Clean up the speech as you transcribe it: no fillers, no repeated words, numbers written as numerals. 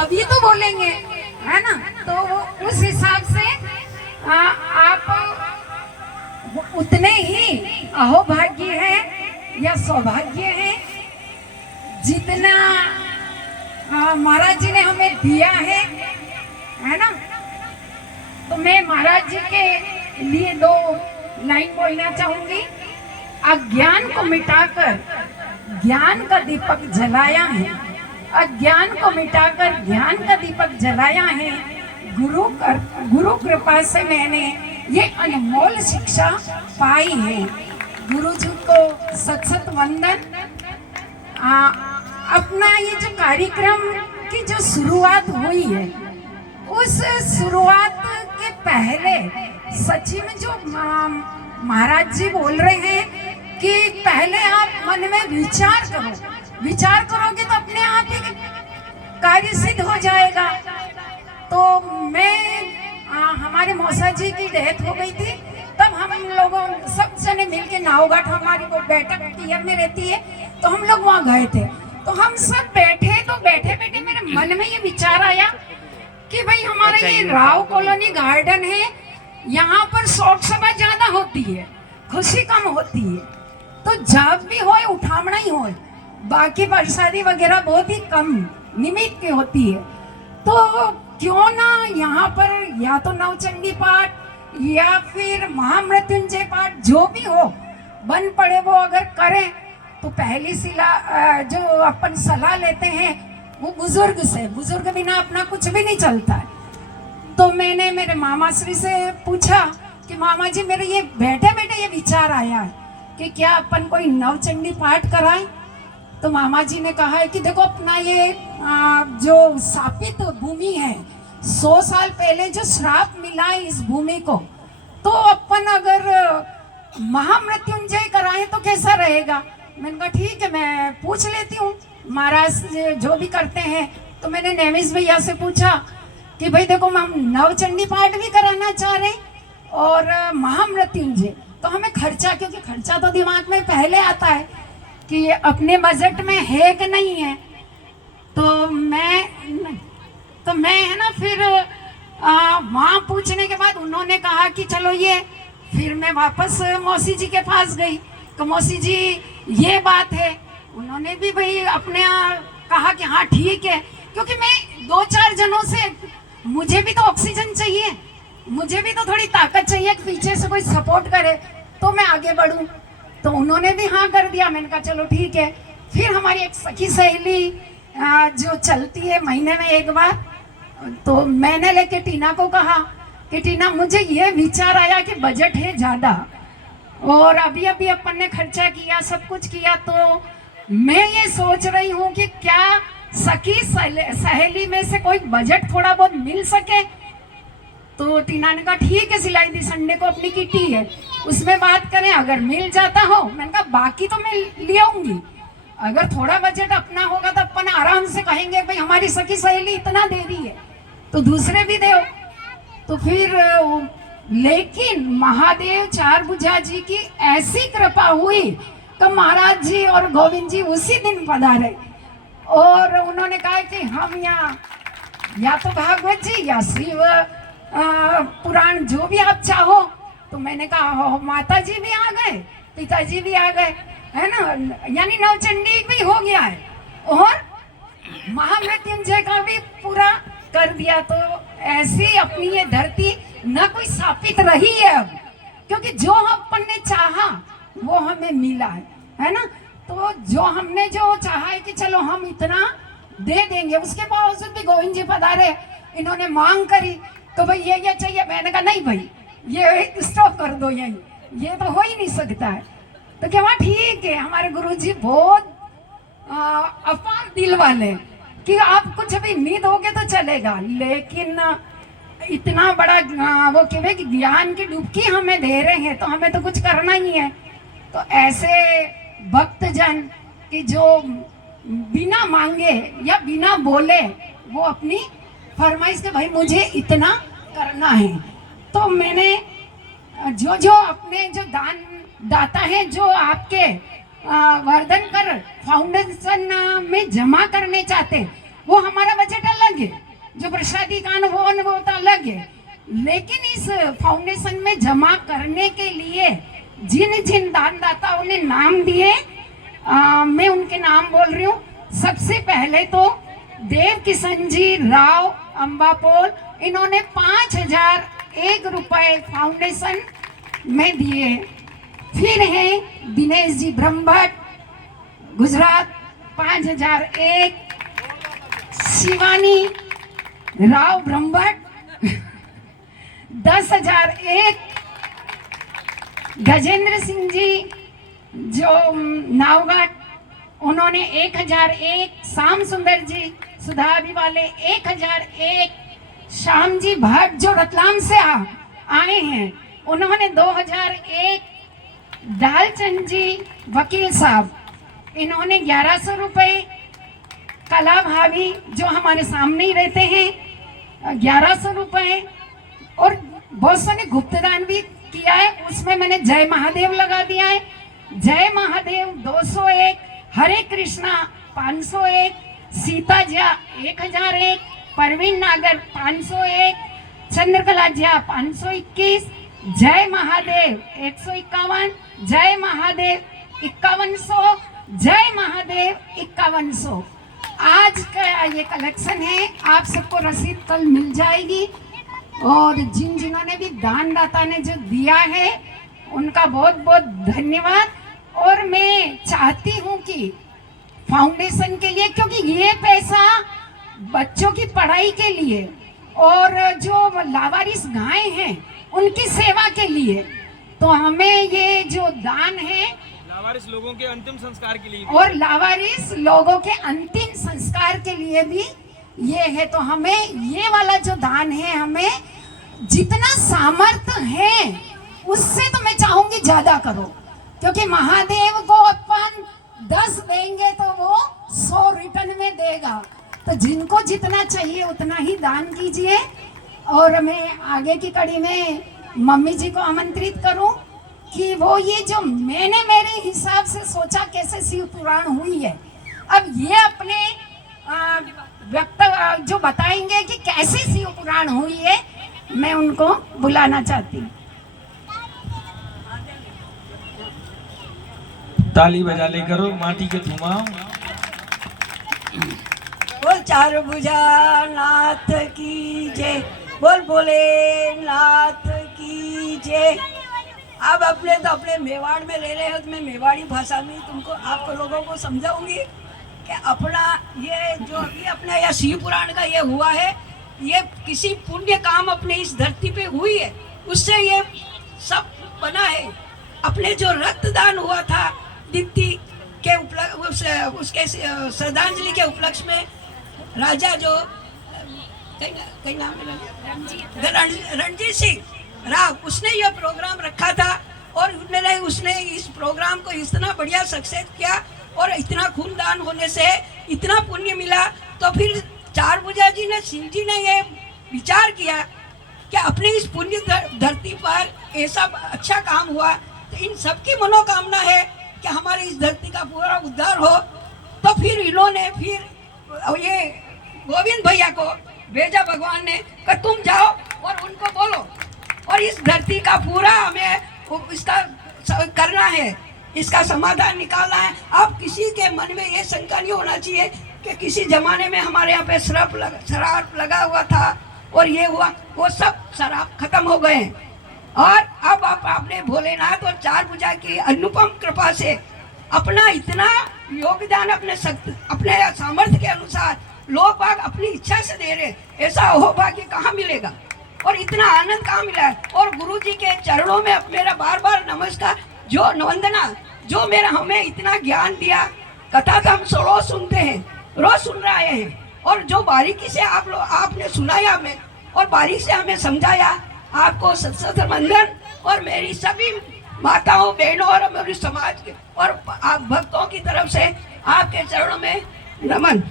तभी तो बोलेंगे, है ना। तो उस हिसाब से आप उतने ही अहोभाग्य है या सौभाग्य है जितना महाराज जी ने हमें दिया है ना। तो मैं महाराज जी के लिए 2 लाइन बोलना चाहूंगी। अज्ञान को मिटाकर ज्ञान का दीपक जलाया है, अज्ञान को मिटाकर ज्ञान का दीपक जलाया है। गुरु कृपा से मैंने ये अनमोल शिक्षा पाई है। गुरु जी को सत सत वंदन। अपना ये जो कार्यक्रम की जो शुरुआत हुई है, उस शुरुआत के पहले सच्ची में जो महाराज जी बोल रहे हैं कि पहले आप मन में विचार करो, विचार करोगे तो अपने आप ही कार्य सिद्ध हो जाएगा। तो मैं हमारे मौसा जी की डेथ हो गई थी, तब हम लोगों सब जने मिलके नावघाट, हमारी वो बैठक टीयर में रहती है, तो हम लोग वहाँ गए थे। तो हम सब बैठे, तो बैठे बैठे मेरे मन में ये विचार आया कि भाई हमारा ये राव कॉलोनी गार्डन है, यहाँ पर शोक सभा ज्यादा होती है, खुशी कम होती है। तो जब भी होए उठावना ही होए, बाकी प्रसादी वगैरह बहुत ही कम निमित्त की होती है। तो क्यों ना यहाँ पर या तो नवचंडी पाठ या फिर महामृत्युंजय पाठ जो भी हो बन पड़े वो अगर करें, तो पहली जो अपन सलाह लेते हैं वो बुजुर्ग से, बुजुर्ग बिना अपना कुछ भी नहीं चलता है। तो मैंने मेरे मामा श्री से पूछा कि मामा जी मेरे ये बैठे बैठे ये विचार आया है कि क्या अपन कोई नवचंडी पाठ कराएं। तो मामा जी ने कहा है कि देखो अपना ये जो शापित भूमि है, 100 साल पहले जो श्राप मिला है इस भूमि को, तो अपन अगर महामृत्युंजय कराएं तो कैसा रहेगा। मैंने कहा ठीक है, मैं पूछ लेती हूँ महाराज जो भी करते हैं। तो मैंने नेमिस भैया से पूछा कि भाई देखो हम नवचंडी पाठ भी कराना चाह रहे हैं और महामृत्युंजय, तो हमें खर्चा, क्योंकि खर्चा तो दिमाग में पहले आता है कि अपने बजट में है कि नहीं है। तो मैं है ना, फिर वहाँ पूछने के बाद उन्होंने कहा कि चलो ये, फिर मैं वापस मौसी जी के पास गई। तो मौसी जी ये बात है, उन्होंने भी भाई अपने कहा कि हाँ ठीक है, क्योंकि मैं 2-4 जनों से, मुझे भी तो ऑक्सीजन चाहिए, मुझे भी तो थोड़ी ताकत चाहिए कि पीछे से कोई सपोर्ट करे तो मैं आगे बढ़ूं। तो उन्होंने भी हाँ कर दिया। मैंने कहा चलो ठीक है। फिर हमारी एक सखी सहेली जो चलती है महीने में एक बार, तो मैंने लेके टीना को कहा कि टीना मुझे ये विचार आया कि बजट है ज़्यादा और अभी अभी अपन ने खर्चा किया, सब कुछ किया, तो मैं ये सोच रही हूँ कि क्या सखी सहेली में से कोई बजट थोड़ा बहुत मिल सके। तो टीना ने कहा ठीक है, सिलाई दी संडे को अपनी किटी है, उसमें बात करें, अगर मिल जाता हो। मैंने कहा बाकी तो मैं ले आऊंगी, अगर थोड़ा बजट अपना होगा तो अपन आराम से कहेंगे भाई हमारी सखी सहेली इतना दे रही है तो दूसरे भी दो। तो फिर लेकिन महादेव चारभुजा जी की ऐसी कृपा हुई कि महाराज जी और गोविंद जी उसी दिन पधारे और उन्होंने कहा कि हम यहाँ या तो भागवत जी या शिव पुराण जो भी आप चाहो। तो मैंने कहा माता जी भी आ गए, पिताजी भी आ गए, है ना, यानी नवचंडी भी हो गया है और महामृत्युंजय का भी पूरा कर दिया। तो ऐसी अपनी ये धरती न कोई स्थापित रही है अब, क्योंकि जो अपन ने चाहा वो हमें मिला है ना। तो जो हमने जो चाहा है कि चलो हम इतना दे देंगे, उसके बावजूद भी गोविंद जी पधारे, इन्होंने मांग करी तो भाई ये चाहिए। मैंने कहा नहीं भाई ये स्टॉप कर दो, यही ये तो हो ही नहीं सकता है। तो क्या वहाँ ठीक है, हमारे गुरुजी बहुत अपार दिल वाले कि आप कुछ भी नहीं दोगे तो चलेगा, लेकिन इतना बड़ा वो कहे कि ज्ञान की डुबकी हमें दे रहे हैं तो हमें तो कुछ करना ही है। तो ऐसे भक्तजन कि जो बिना मांगे या बिना बोले वो अपनी फरमाइश के भाई मुझे इतना करना है। तो मैंने जो अपने जो दान दाता है जो आपके वर्धन कर फाउंडेशन में जमा करने चाहते, वो हमारा बजट अलग है, प्रसादी का अनुभव तो अलग है, लेकिन इस फाउंडेशन में जमा करने के लिए जिन जिन दानदाताओं ने नाम दिए, मैं उनके नाम बोल रही हूँ। सबसे पहले तो देव किशन जी राव अम्बापोल, इन्होंने 5001 रुपए फाउंडेशन में दिए। फिर है दिनेश जी ब्रह्मभट्ट गुजरात 5001, शिवानी राव ब्रह्मभट्ट 10,001, गजेंद्र सिंह जी जो नावघाट उन्होंने 1001, श्याम सुंदर जी सुधाबी वाले 1001, श्याम जी भट्ट जो रतलाम से आए हैं उन्होंने 2001, दालचंद जी वकील साहब इन्होंने 1100 रुपए, कला भाभी जो हमारे सामने ही रहते हैं 1100 रुपए, और बहुत सारे गुप्तदान भी किया है, उसमें मैंने जय महादेव लगा दिया है। जय महादेव 201, हरे कृष्णा 501, सीता जिया 1001, परवीन नागर 501, चंद्रकला जिया 521, जय महादेव 151, जय महादेव 5100, जय महादेव 5100। आज का ये कलेक्शन है, आप सबको रसीद कल मिल जाएगी। और जिन जिन्होंने भी दानदाता ने जो दिया है उनका बहुत बहुत धन्यवाद। और मैं चाहती हूँ कि फाउंडेशन के लिए, क्योंकि ये पैसा बच्चों की पढ़ाई के लिए और जो लावारिस गाय हैं उनकी सेवा के लिए, तो हमें ये जो दान है लावारिस लोगों के अंतिम संस्कार के लिए और लावारिस लोगों के अंतिम संस्कार के लिए भी ये है, तो हमें ये वाला जो दान है, हमें जितना सामर्थ्य है उससे तो मैं चाहूंगी ज्यादा करो, क्योंकि महादेव को अपन 10 देंगे तो वो 100 रिटर्न में देगा। तो जिनको जितना चाहिए उतना ही दान कीजिए। और मैं आगे की कड़ी में मम्मी जी को आमंत्रित करूं कि वो ये जो मैंने मेरे हिसाब से सोचा कैसे शिव पुराण हुई है, अब ये अपने वक्तव्य जो बताएंगे कि कैसे शिव पुराण हुई है, मैं उनको बुलाना चाहती हूँ। ताली बजा ले करो, माटी के थुमाओ। बोल चार भुजा नाथ की जय, बोल बोले नाथ की जय। अब अपने मेवाड़ में ले रहे हो तो मैं मेवाड़ी भाषा में तुमको आपको लोगों को समझाऊंगी कि अपना ये जो अभी अपना या शिव पुराण का ये हुआ है, ये किसी पुण्य काम अपने इस धरती पे हुई है, उससे ये सब बना है। अपने जो रक्तदान हुआ था दीप्ति के उसके श्रद्धांजलि के उपलक्ष्य में राजा जो कई नाम रणजीत सिंह राव, उसने यह प्रोग्राम रखा था और उसने इस प्रोग्राम को इतना बढ़िया सक्सेस किया और इतना खूनदान होने से इतना पुण्य मिला। तो फिर चार भुजा जी ने, सिंह जी ने ये विचार किया कि अपने इस पुण्य धरती पर ऐसा अच्छा काम हुआ, तो इन सबकी मनोकामना है कि हमारे इस धरती का पूरा उद्धार हो। तो फिर इन्होंने फिर ये गोविंद भैया को भेजा भगवान ने कि तुम जाओ और उनको बोलो और इस धरती का पूरा हमें इसका करना है, इसका समाधान निकालना है। अब किसी के मन में ये शंका नहीं होना चाहिए कि किसी जमाने में हमारे यहाँ पे शराब लगा हुआ था और ये हुआ, वो सब शराब खत्म हो गए। और अब आपने भोलेनाथ और चार भुजा की अनुपम कृपा से अपना इतना योगदान अपने सामर्थ्य के अनुसार लोग बाग अपनी इच्छा से दे रहे, ऐसा अहोभाग्य कहाँ मिलेगा और इतना आनंद कहाँ मिला है। और गुरु जी के चरणों में मेरा बार बार नमस्कार, जो वंदना, जो मेरा हमें इतना ज्ञान दिया। कथा तो हम रोज सुनते हैं, रोज सुन रहे हैं, और जो बारीकी से आपने सुनाया हमें और बारीक से हमें समझाया, आपको सत वंदन और मेरी सभी माताओं बहनों और मेरी समाज के और आप भक्तों की तरफ से आपके चरणों में नमन।